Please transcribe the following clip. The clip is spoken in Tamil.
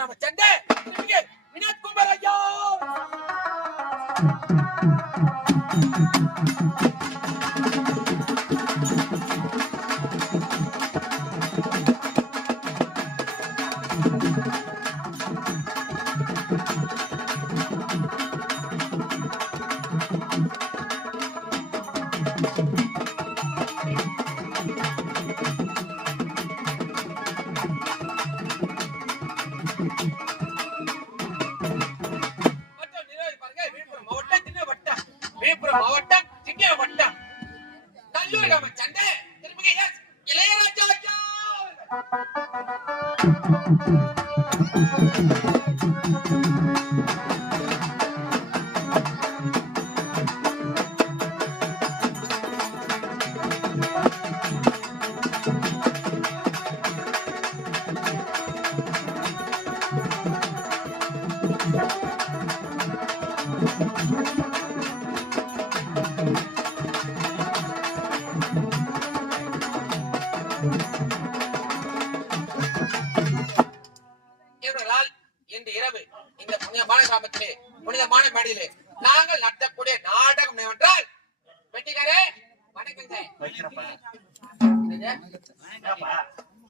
கிராம சண்டை வினோத் குமார் ஐயா. மாவட்டம் சின்ன வட்டம் நல்லூர் கிராம சண்டை இளையராஜா ஐயா. இன்று இரவு இந்த புனிதமான கிராமத்திலே புனிதமான மேடையிலே நாங்கள் நடத்தக்கூடிய நாடகம் என்னவென்றால் வெட்டிக்காரே வணக்கங்க.